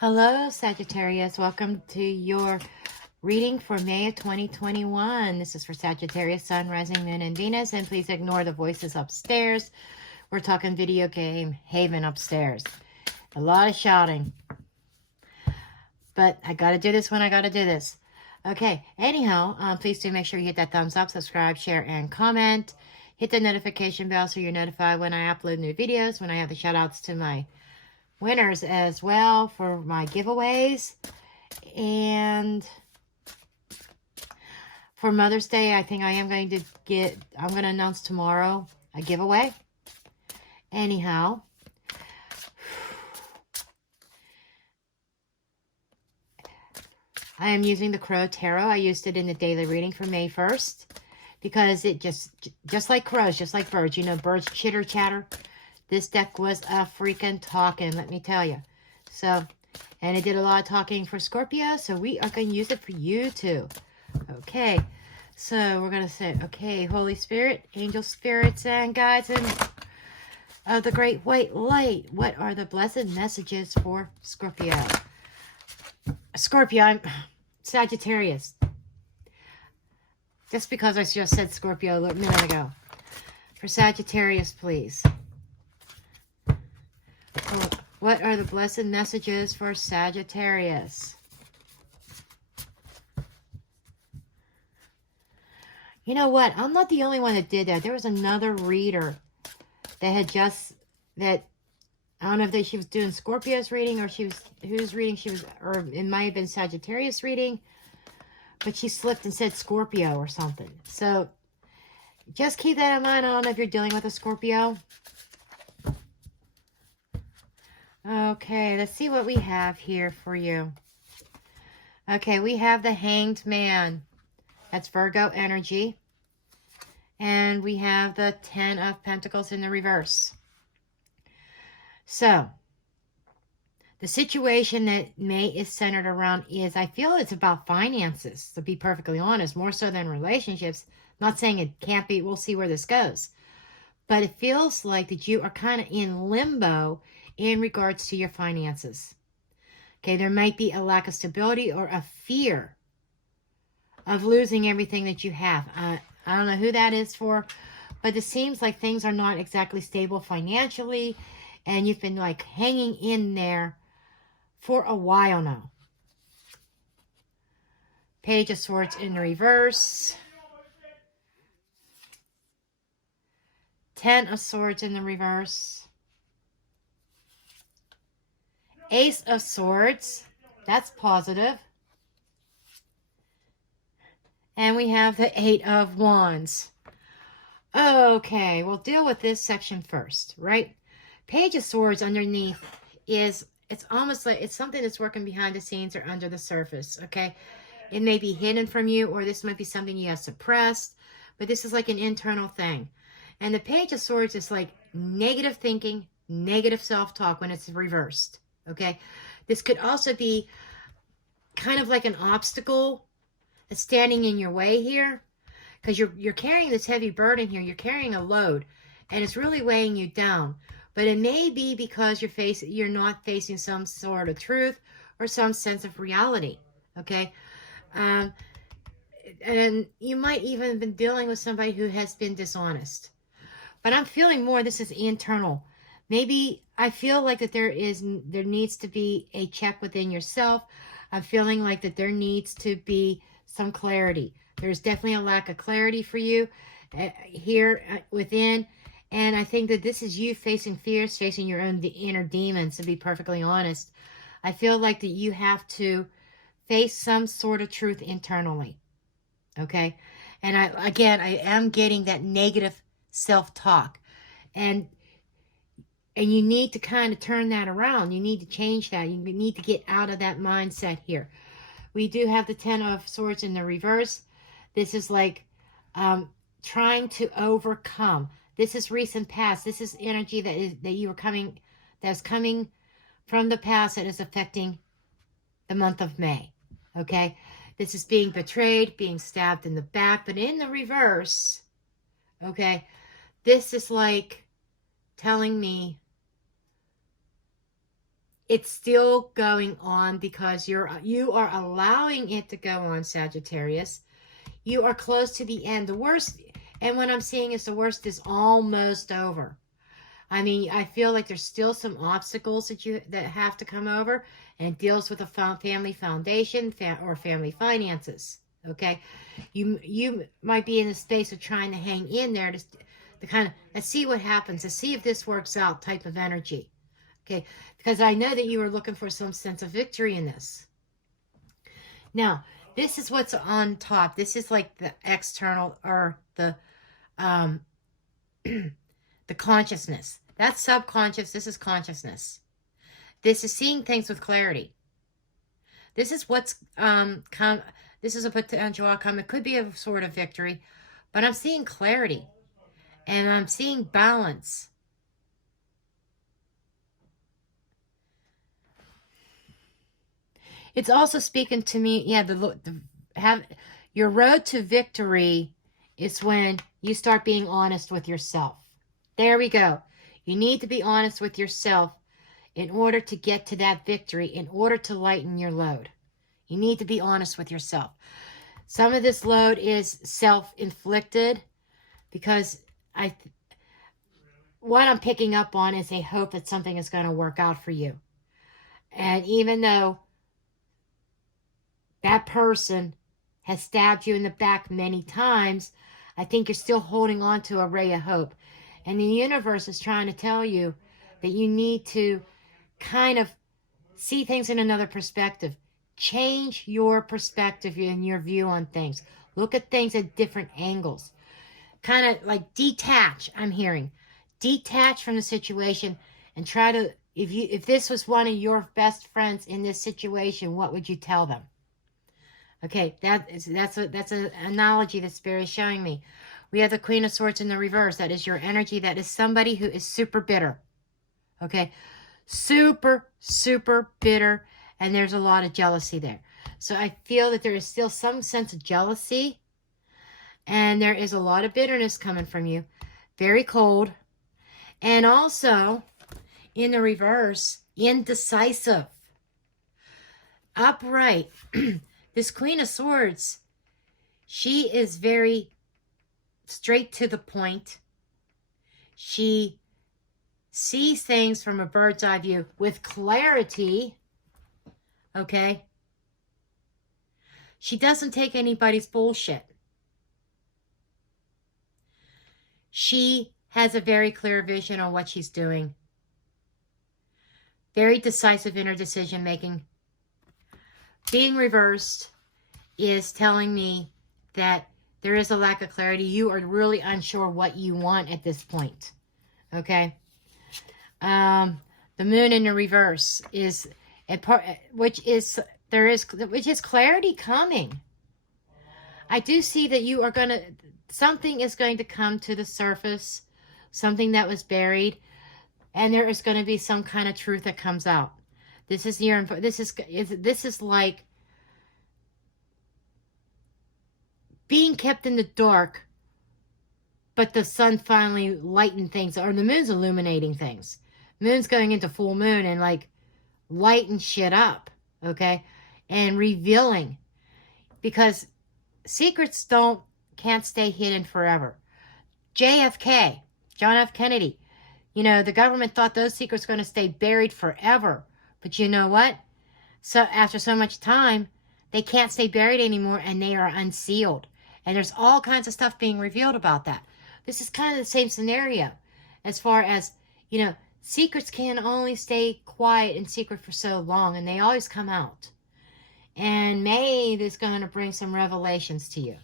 Hello, Sagittarius. Welcome to your reading for May of 2021. This is for Sagittarius, Sun, Rising, Moon, and Venus. And please ignore the voices upstairs. We're talking video game haven upstairs. A lot of shouting. But I got to do this when I got to do this. Okay, anyhow, please do make sure you hit that thumbs up, subscribe, share, and comment. Hit the notification bell so you're notified when I upload new videos, when I have the shout outs to my winners as well for my giveaways. And for Mother's Day, I think I am going to I'm going to announce tomorrow a giveaway. Anyhow, I am using the Crow Tarot. I used it in the daily reading for May 1st because it just like crows, just like birds, you know, birds chitter chatter. This deck was a freaking talking, let me tell you. So, and it did a lot of talking for Scorpio, so we are going to use it for you too. Okay, so we're going to say, okay, Holy Spirit, angel spirits and guides and of the great white light, what are the blessed messages for Scorpio? Scorpio, I'm Sagittarius. Just because I just said Scorpio a minute ago. For Sagittarius, please. What are the blessed messages for Sagittarius? You know what? I'm not the only one that did that. There was another reader that had I don't know if she was doing Scorpio's reading or whose reading she was, or it might have been Sagittarius reading, but she slipped and said Scorpio or something. So just keep that in mind. I don't know if you're dealing with a Scorpio. Okay, let's see what we have here for you. Okay, we have the Hanged Man. That's Virgo energy. And we have the 10 of Pentacles in the reverse. So, the situation that May is centered around is, I feel it's about finances, to be perfectly honest, more so than relationships. Not saying it can't be, we'll see where this goes. But it feels like that you are kind of in limbo in regards to your finances. Okay, there might be a lack of stability or a fear of losing everything that you have. I don't know who that is for, but it seems like things are not exactly stable financially, and you've been like hanging in there for a while now. Page of Swords in the reverse. 10 of Swords in the reverse. Ace of Swords. That's positive. And we have the 8 of Wands. Okay, we'll deal with this section first, right? Page of Swords underneath it's almost like it's something that's working behind the scenes or under the surface, okay? It may be hidden from you, or this might be something you have suppressed, but this is like an internal thing. And the Page of Swords is like negative thinking, negative self-talk when it's reversed, okay? This could also be kind of like an obstacle that's standing in your way here, because you're carrying this heavy burden here. You're carrying a load, and it's really weighing you down. But it may be because you're not facing some sort of truth or some sense of reality, okay? And you might even have been dealing with somebody who has been dishonest. But I'm feeling more this is internal. Maybe I feel like that there needs to be a check within yourself. I'm feeling like that there needs to be some clarity. There's definitely a lack of clarity for you here within. And I think that this is you facing fears, facing your own inner demons, to be perfectly honest. I feel like that you have to face some sort of truth internally. Okay? And I am getting that negative self-talk. And you need to kind of turn that around. You need to change that. You need to get out of that mindset here. We do have the 10 of Swords in the reverse. This is like trying to overcome. This is recent past. This is energy that's coming from the past that is affecting the month of May. Okay? This is being betrayed, being stabbed in the back, but in the reverse, okay, this is like telling me it's still going on because you are allowing it to go on, Sagittarius. You are close to the end. The worst, and what I'm seeing is the worst is almost over. I mean, I feel like there's still some obstacles that have to come over, and it deals with a family foundation or family finances. Okay, you might be in a space of trying to hang in there to kind of let's see what happens, to see if this works out type of energy. Okay, because I know that you are looking for some sense of victory in this. Now, this is what's on top. This is like the external or the the consciousness. That's subconscious. This is consciousness. This is seeing things with clarity. This is what's this is a potential outcome. It could be a sort of victory, but I'm seeing clarity and I'm seeing balance. It's also speaking to me, yeah, your road to victory is when you start being honest with yourself. There we go. You need to be honest with yourself in order to get to that victory, in order to lighten your load. You need to be honest with yourself. Some of this load is self-inflicted because what I'm picking up on is a hope that something is going to work out for you. And even though that person has stabbed you in the back many times, I think you're still holding on to a ray of hope. And the universe is trying to tell you that you need to kind of see things in another perspective. Change your perspective and your view on things. Look at things at different angles. Kind of like detach, I'm hearing. Detach from the situation and try to, if this was one of your best friends in this situation, what would you tell them? Okay, that's an analogy that Spirit is showing me. We have the Queen of Swords in the reverse. That is your energy. That is somebody who is super bitter. Okay, super, super bitter. And there's a lot of jealousy there. So I feel that there is still some sense of jealousy. And there is a lot of bitterness coming from you. Very cold. And also, in the reverse, indecisive. Upright. This Queen of Swords, she is very straight to the point. She sees things from a bird's eye view with clarity. Okay? She doesn't take anybody's bullshit. She has a very clear vision on what she's doing. Very decisive in her decision making. Being reversed is telling me that there is a lack of clarity. You are really unsure what you want at this point. Okay? The moon in the reverse is which is clarity coming. I do see that you are something is going to come to the surface, something that was buried, and there is going to be some kind of truth that comes out. This is like being kept in the dark, but the sun finally lightened things, or the moon's illuminating things. Moon's going into full moon and like lighten shit up, okay? And revealing, because secrets can't stay hidden forever. JFK, John F. Kennedy, the government thought those secrets were going to stay buried forever. But you know what? So after so much time, they can't stay buried anymore and they are unsealed. And there's all kinds of stuff being revealed about that. This is kind of the same scenario as far as, secrets can only stay quiet and secret for so long and they always come out. And May is going to bring some revelations to you.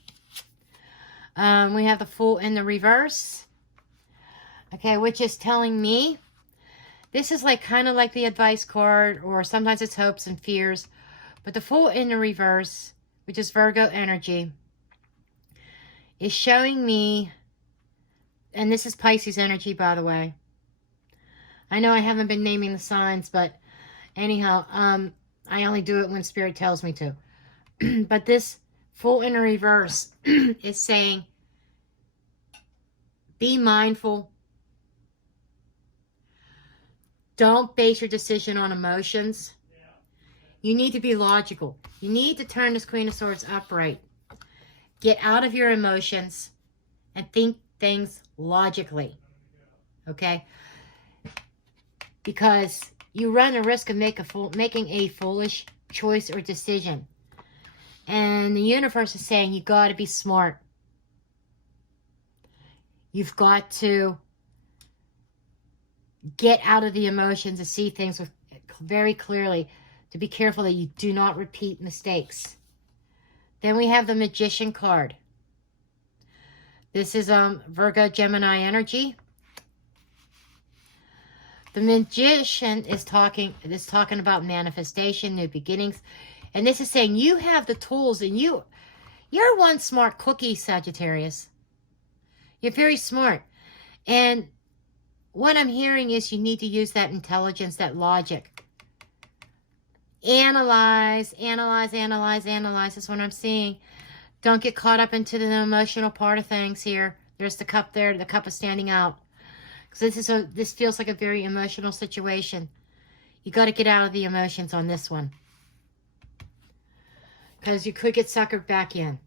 We have the Fool in the reverse. Okay, which is telling me this is kind of like the advice card, or sometimes it's hopes and fears. But the Fool in the reverse, which is Virgo energy, is showing me, and this is Pisces energy, by the way. I know I haven't been naming the signs, but anyhow, I only do it when Spirit tells me to. But this Fool in the reverse is saying, be mindful. Don't base your decision on emotions. You need to be logical. You need to turn this Queen of Swords upright. Get out of your emotions and think things logically. Okay? Because you run the risk of making a foolish choice or decision. And the universe is saying you got to be smart. You've got to get out of the emotions and see things very clearly, to be careful that you do not repeat mistakes. Then we have the Magician card. This is Virgo, Gemini energy. The Magician is talking about manifestation, new beginnings. And this is saying you have the tools, and you're one smart cookie, Sagittarius. You're very smart. And what I'm hearing is you need to use that intelligence, that logic. Analyze. That's what I'm seeing. Don't get caught up into the emotional part of things here. There's the cup there. The cup is standing out. Because this feels like a very emotional situation. You got to get out of the emotions on this one. Because you could get suckered back in.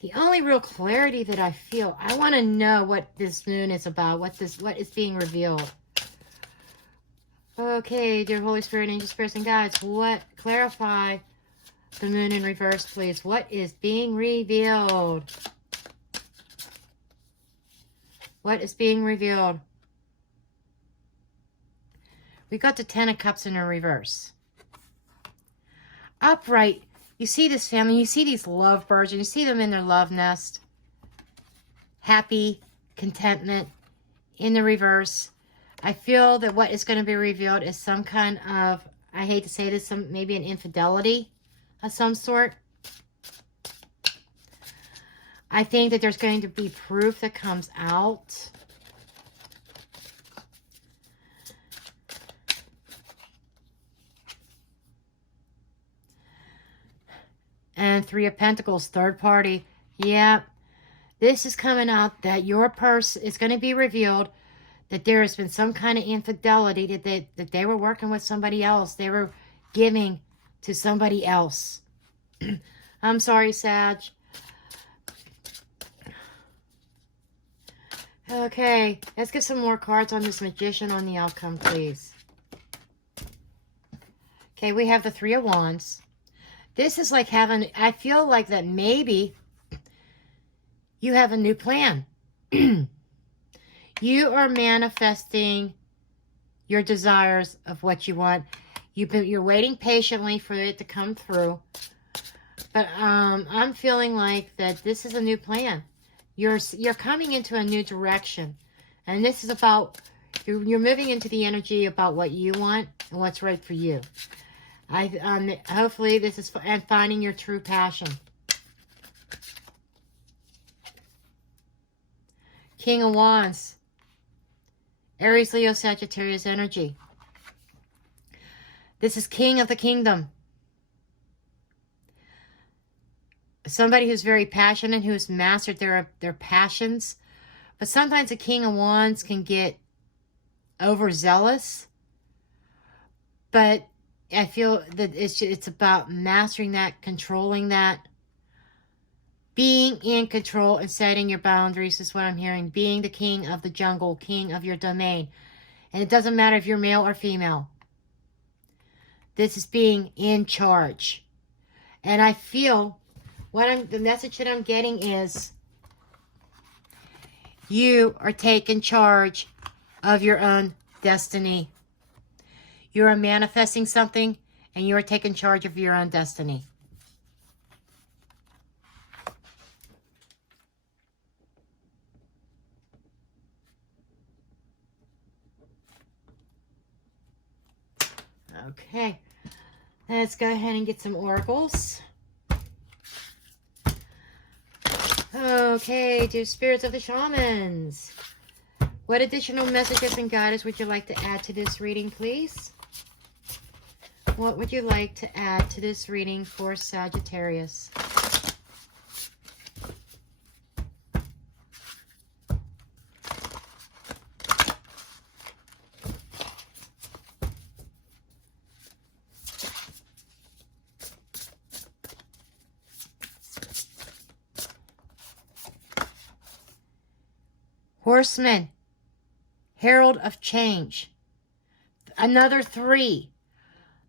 The only real clarity that I feel, I want to know what this moon is about, what is being revealed. Okay, dear Holy Spirit, angels, spirits, and guides, clarify the moon in reverse, please. What is being revealed? What is being revealed? We got the Ten of Cups in a reverse. Upright. You see this family, you see these lovebirds, and you see them in their love nest. Happy, contentment, in the reverse. I feel that what is going to be revealed is some kind of, I hate to say this, maybe an infidelity of some sort. I think that there's going to be proof that comes out. And Three of Pentacles, third party. Yeah, this is coming out that your person is going to be revealed, that there has been some kind of infidelity, that they were working with somebody else. They were giving to somebody else. I'm sorry, Sag. Okay, let's get some more cards on this Magician on the outcome, please. Okay, we have the Three of Wands. This is like having, I feel like that maybe you have a new plan. You are manifesting your desires of what you want. You're waiting patiently for it to come through. But I'm feeling like that this is a new plan. You're coming into a new direction. And this is about, you're moving into the energy about what you want and what's right for you. Hopefully this is and finding your true passion. King of Wands. Aries, Leo, Sagittarius energy. This is King of the Kingdom. Somebody who's very passionate, who's mastered their passions. But sometimes a King of Wands can get overzealous. But I feel that it's about mastering that, controlling that. Being in control and setting your boundaries is what I'm hearing. Being the king of the jungle, king of your domain. And it doesn't matter if you're male or female. This is being in charge. And I feel the message that I'm getting is you are taking charge of your own destiny. You are manifesting something, and you are taking charge of your own destiny. Okay, let's go ahead and get some oracles. Okay, dear spirits of the shamans, what additional messages and guidance would you like to add to this reading, please? What would you like to add to this reading for Sagittarius? Horseman, herald of change. Another 3.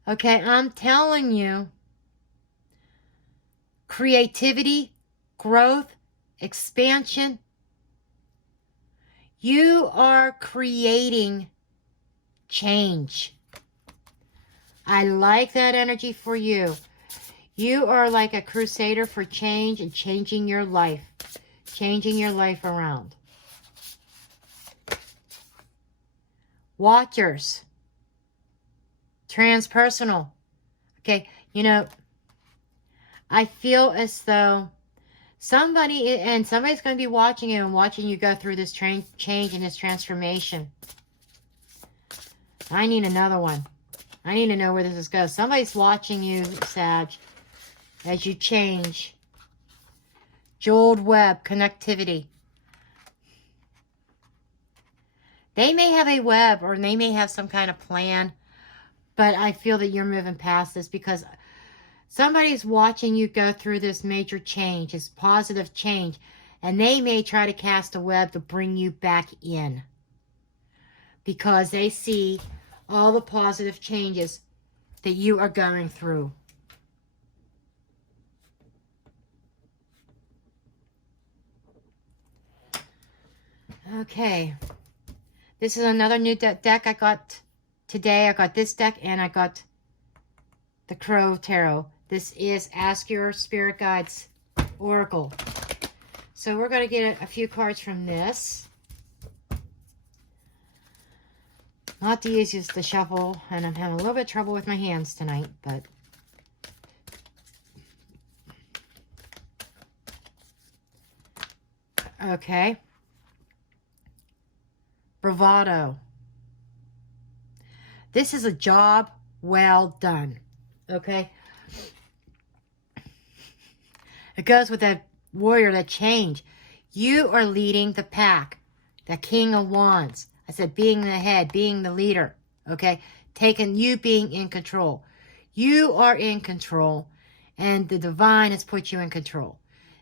Okay, I'm telling you, creativity, growth, expansion. You are creating change. I like that energy for you. You are like a crusader for change and changing your life around. Watchers, transpersonal. Okay, you know, I feel as though somebody's going to be watching you and watching you go through this change and this transformation. I need another one. I need to know where this goes. Somebody's watching you, Sag, as you change. Jeweled web, connectivity. They may have a web or they may have some kind of plan, but I feel that you're moving past this because somebody's watching you go through this major change, this positive change, and they may try to cast a web to bring you back in because they see all the positive changes that you are going through. Okay. This is another new deck I got today. I got this deck and I got the Crow Tarot. This is Ask Your Spirit Guides Oracle. So we're going to get a few cards from this. Not the easiest to shuffle, and I'm having a little bit of trouble with my hands tonight, but okay. Bravado. This is a job well done. Okay. It goes with that warrior, that change. You are leading the pack. The King of Wands. I said being the head, being the leader. Okay. You being in control. You are in control. And the divine has put you in control.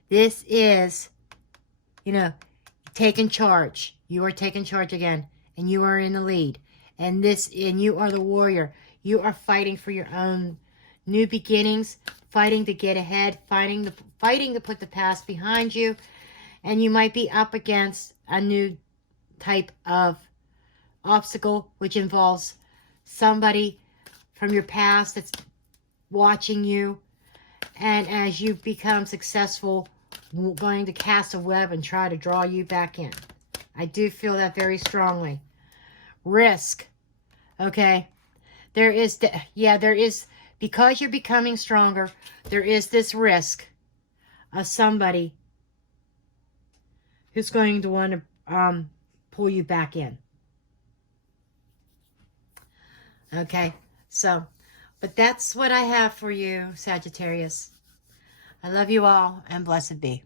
This is, taking charge. You are taking charge again. And you are in the lead. And you are the warrior. You are fighting for your own new beginnings, fighting to get ahead, fighting to put the past behind you. And you might be up against a new type of obstacle, which involves somebody from your past that's watching you. And as you become successful, going to cast a web and try to draw you back in. I do feel that very strongly. Risk. Okay. There is, because you're becoming stronger, there is this risk of somebody who's going to want to pull you back in. Okay. So, but that's what I have for you, Sagittarius. I love you all, and blessed be.